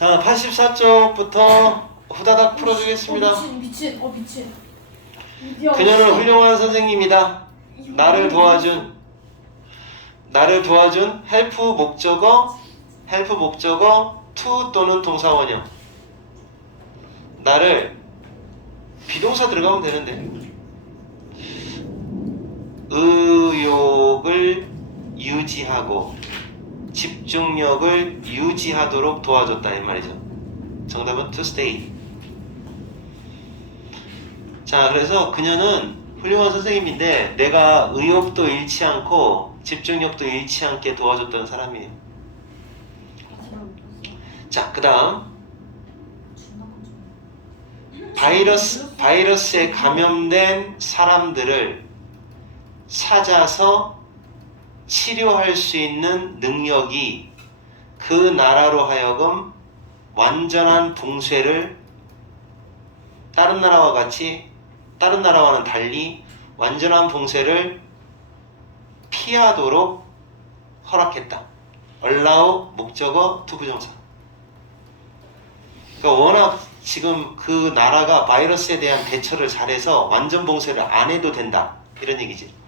자, 84쪽부터 후다닥 풀어주겠습니다. 어, 미친 미친 어 미친. 그녀는 미친. 훌륭한 선생님이다. 나를. 도와준 나를 도와준 헬프 목적어 헬프 목적어 to 또는 동사 원형 나를 비동사 들어가면 되는데 의욕을 유지하고 집중력을 유지하도록 도와줬다 이 말이죠. 정답은 to stay. 자, 그래서 그녀는 훌륭한 선생님인데 내가 의욕도 잃지 않고 집중력도 잃지 않게 도와줬던 사람이에요. 자, 그다음 바이러스 바이러스에 감염된 사람들을 찾아서 치료할 수 있는 능력이 그 나라로 하여금 완전한 봉쇄를 다른 나라와 같이 다른 나라와는 달리 완전한 봉쇄를 피하도록 허락했다. allow 목적어 투부정사. 그러니까 워낙 지금 그 나라가 바이러스에 대한 대처를 잘해서 완전 봉쇄를 안 해도 된다. 이런 얘기지.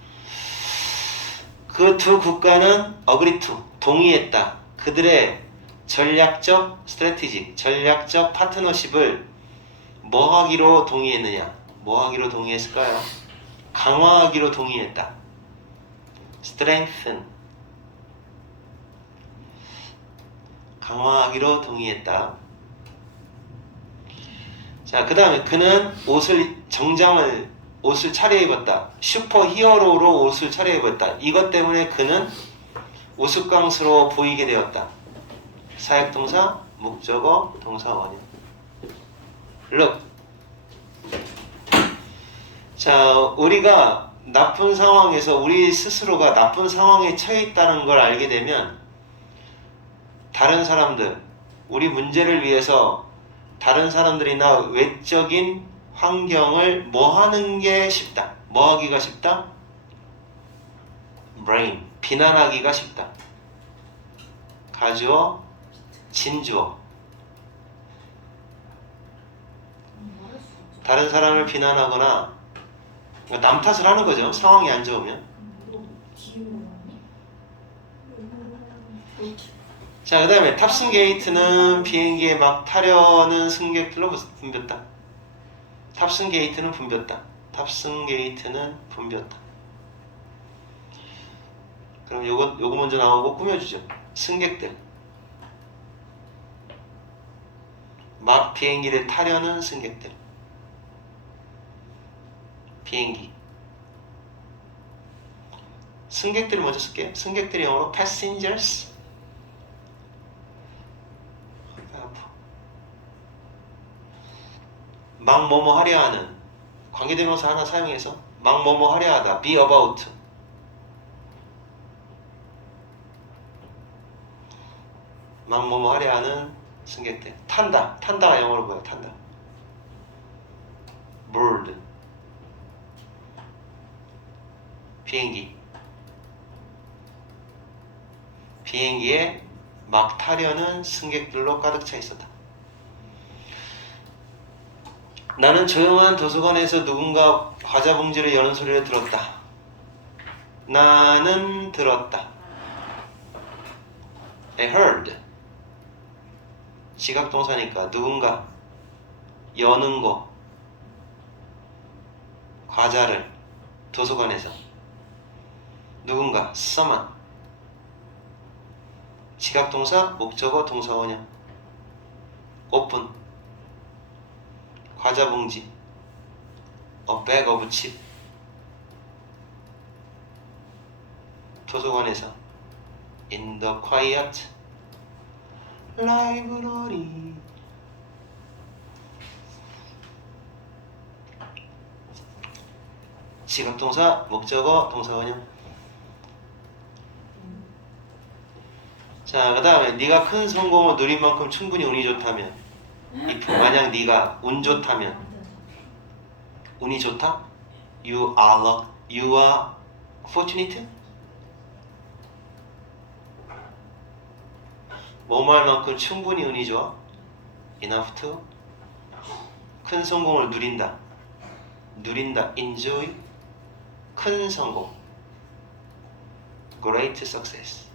그 두 국가는 to 동의했다. 그들의 전략적 스트래티지, 전략적 파트너십을 뭐 하기로 동의했느냐? 뭐 하기로 동의했을까요? 강화하기로 동의했다. strengthen. 강화하기로 동의했다. 자, 그 다음에 그는 옷을, 정장을, 옷을 차려입었다. 슈퍼 히어로로 옷을 차려입었다. 이것 때문에 그는 우스꽝스러워 보이게 되었다. 사역동사, 목적어, 동사 원형. look. 자, 우리가 나쁜 상황에서 우리 스스로가 나쁜 상황에 처해 있다는 걸 알게 되면 다른 사람들, 우리 문제를 위해서 다른 사람들이나 외적인 환경을 뭐 하는 게 쉽다. 뭐 하기가 쉽다? brain. 비난하기가 쉽다. 가주어, 진주어. 다른 사람을 비난하거나 남 탓을 하는 거죠. 상황이 안 좋으면. 자, 그 다음에 탑승 게이트는 비행기에 막 타려는 승객들로 붐볐다. 탑승 게이트는 붐볐다. 탑승 게이트는 붐볐다. 그럼 요거, 요거 먼저 나오고 꾸며주죠. 승객들. 막 비행기를 타려는 승객들. 비행기. 승객들을 먼저 쓸게요. 승객들이 영어로 passengers. 막 뭐뭐 하려 하는 관계대명사 하나 사용해서 막 뭐뭐 하려 하다 be about. 막 뭐뭐 하려 하는 승객들. 탄다. 탄다가 영어로 뭐야? 탄다. board 비행기. 비행기에 막 타려는 승객들로 가득 차 있었다. 나는 조용한 도서관에서 누군가 과자 봉지를 여는 소리를 들었다. 나는 들었다. I heard. 지각 동사니까 누군가 여는 거 과자를 도서관에서 누군가 someone 지각 동사 목적어 동사 원형 오픈 과자 봉지 A bag of chip 도서관에서 In the quiet library. 지각 동사 목적어 동사 원형. 자, 그 다음에 네가 큰 성공을 누린 만큼 충분히 운이 좋다면 만약 네가 운 좋다면 운이 좋다? You are luck, you are fortunate? 뭐뭐 할 만큼 충분히 운이 좋아? enough to 큰 성공을 누린다. 누린다. enjoy 큰 성공. great success.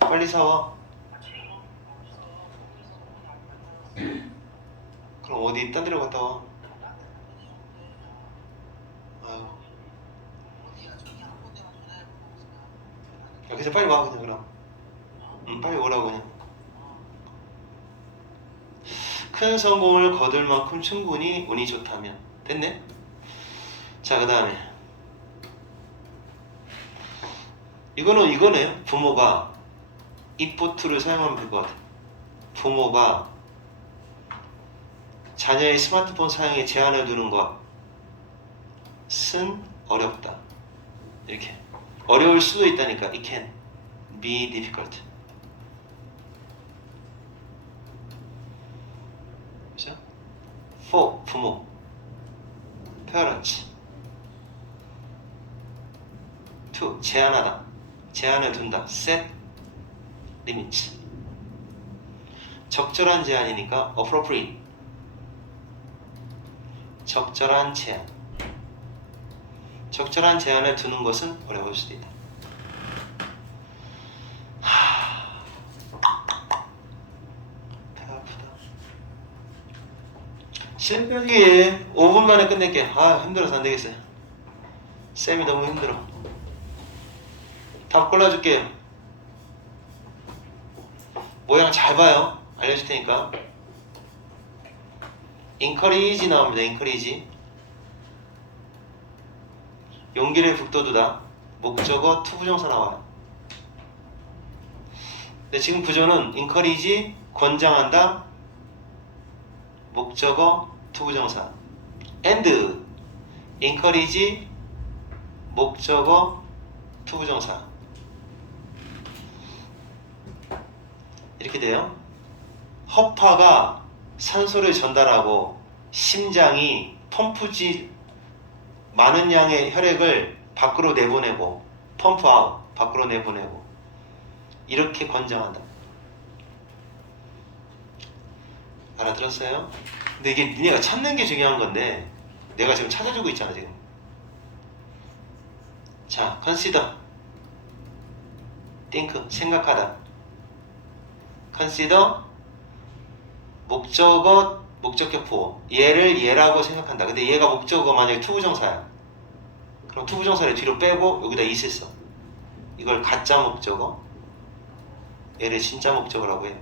빨리 사와. 그럼 어디 딴 데로 갔다 와. 아유. 야, 그냥 빨리 와 그냥 그럼. 응, 빨리 오라고 그냥. 큰 성공을 거둘 만큼 충분히 운이 좋다면 됐네. 자, 그 다음에 이거는 이거네. 부모가 이포트를 사용하면 될 것 같아. 부모가 자녀의 스마트폰 사용에 제한을 두는 것은 어렵다. 이렇게 어려울 수도 있다니까. It can be difficult. 그죠? For 부모, parents. to 제한하다, 제한을 둔다. set limits. 적절한 제한이니까 appropriate. 적절한 제한. 적절한 제한을 두는 것은 어려울 수도 있다. 하... 배 아프다. 실벽이 5분 만에 끝낼게. 아 힘들어서 안 되겠어요. 쌤이 너무 힘들어. 답 골라줄게요. 모양 잘 봐요. 알려줄 테니까. Encourage 나옵니다. encourage. 용기를 북돋우다. 목적어 투부정사 나와요. 근데 지금 부조는 encourage 권장한다. 목적어 투부정사. and encourage 목적어 투부정사. 이렇게 돼요. 허파가 산소를 전달하고 심장이 펌프지 많은 양의 혈액을 밖으로 내보내고 펌프 아웃 밖으로 내보내고 이렇게 권장한다. 알아들었어요? 근데 이게 니네가 찾는 게 중요한 건데 내가 지금 찾아주고 있잖아 지금. 자, consider, think, 생각하다. consider 목적어 목적격 보호 얘를 얘라고 생각한다. 근데 얘가 목적어 만약에 투부정사야. 그럼 투부정사를 뒤로 빼고 여기다 is 써. 이걸 가짜 목적어 얘를 진짜 목적어라고 해요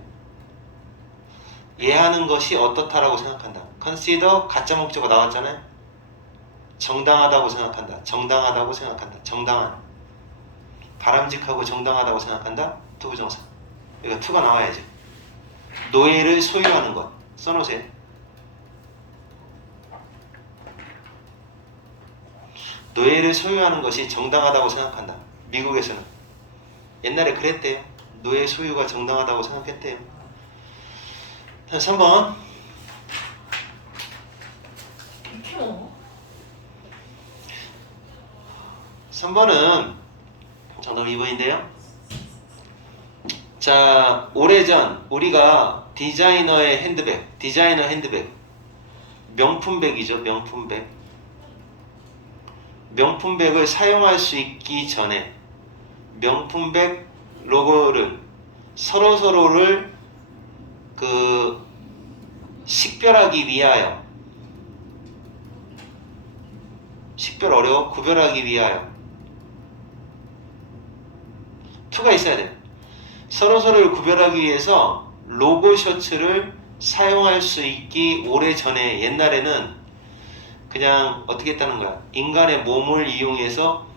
얘 하는 것이 어떻다라고 생각한다. Consider 가짜 목적어 나왔잖아요. 정당하다고 생각한다. 정당하다고 생각한다. 정당한. 바람직하고 정당하다고 생각한다. 투부정사. 여기가 투가 나와야지 노예를 소유하는 것 써놓으세요. 노예를 소유하는 것이 정당하다고 생각한다. 미국에서는 옛날에 그랬대요. 노예 소유가 정당하다고 생각했대요. 3번 이렇게 먹어? 3번은 정답 2번인데요. 자, 오래전 우리가 디자이너의 핸드백, 디자이너 핸드백, 명품백이죠, 명품백. 명품백을 사용할 수 있기 전에 명품백 로고를 서로 서로를 그 식별하기 위하여 식별 어려워 구별하기 위하여 투가 있어야 돼. 서로 서로를 구별하기 위해서 로고 셔츠를 사용할 수 있기 오래 전에 옛날에는 그냥 어떻게 했다는 거야? 인간의 몸을 이용해서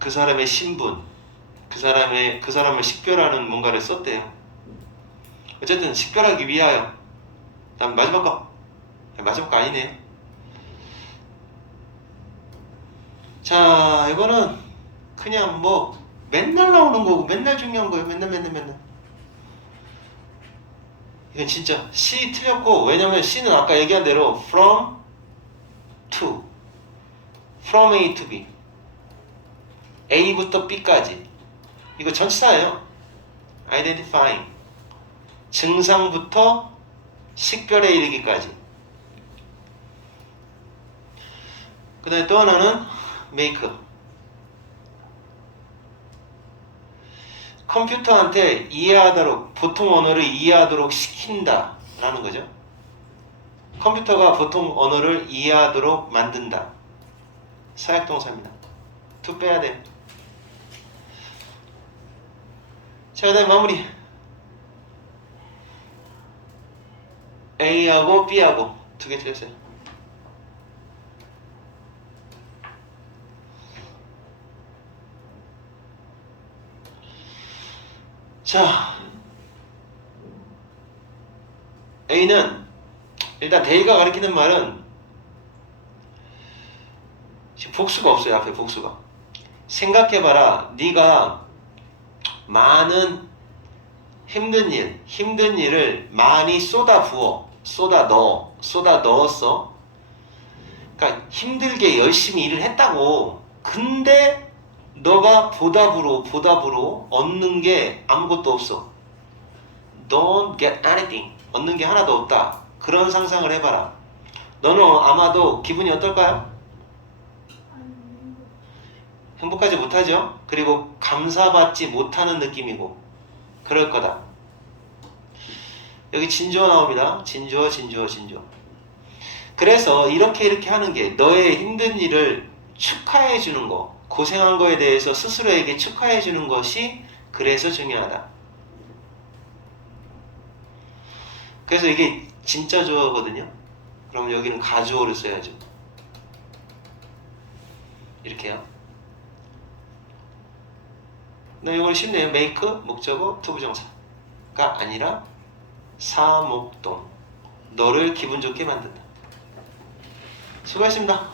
그 사람의 신분, 그 사람의 그 사람을 식별하는 뭔가를 썼대요. 어쨌든 식별하기 위하여. 다음 마지막 거. 마지막 거 아니네. 자, 이거는 그냥 뭐 맨날 나오는 거고 맨날 중요한 거예요. 맨날 맨날 맨날. 이건 진짜 C 틀렸고 왜냐면 C는 아까 얘기한 대로 from to from A to B A부터 B까지 이거 전치사예요. identifying 증상부터 식별에 이르기까지 그 다음에 또 하나는 make 컴퓨터한테 이해하도록 보통 언어를 이해하도록 시킨다 라는 거죠 컴퓨터가 보통 언어를 이해하도록 만든다 사역동사입니다 to 빼야 돼 자, 그 다음에 마무리. A하고 B하고 두 개 틀렸어요. 자, A는 일단 데이가 가리키는 말은 지금 복수가 없어요 앞에 복수가 생각해봐라 네가 많은 힘든 일, 힘든 일을 많이 쏟아 부어, 쏟아 넣어, 쏟아 넣었어. 그러니까 힘들게 열심히 일을 했다고. 근데 너가 보답으로 보답으로 얻는 게 아무것도 없어. Don't get anything. 얻는 게 하나도 없다. 그런 상상을 해봐라. 너는 아마도 기분이 어떨까요? 행복하지 못하죠? 그리고 감사받지 못하는 느낌이고 그럴 거다. 여기 진주어 나옵니다. 진주어, 진주어, 진주어. 그래서 이렇게 이렇게 하는 게 너의 힘든 일을 축하해 주는 거, 고생한 거에 대해서 스스로에게 축하해 주는 것이 그래서 중요하다. 그래서 이게 진짜 주어거든요. 그럼 여기는 가주어를 써야죠. 이렇게요. 너 이걸 쉽네요. make 목적어 투부정사가 아니라 사목동 너를 기분 좋게 만든다. 수고하셨습니다.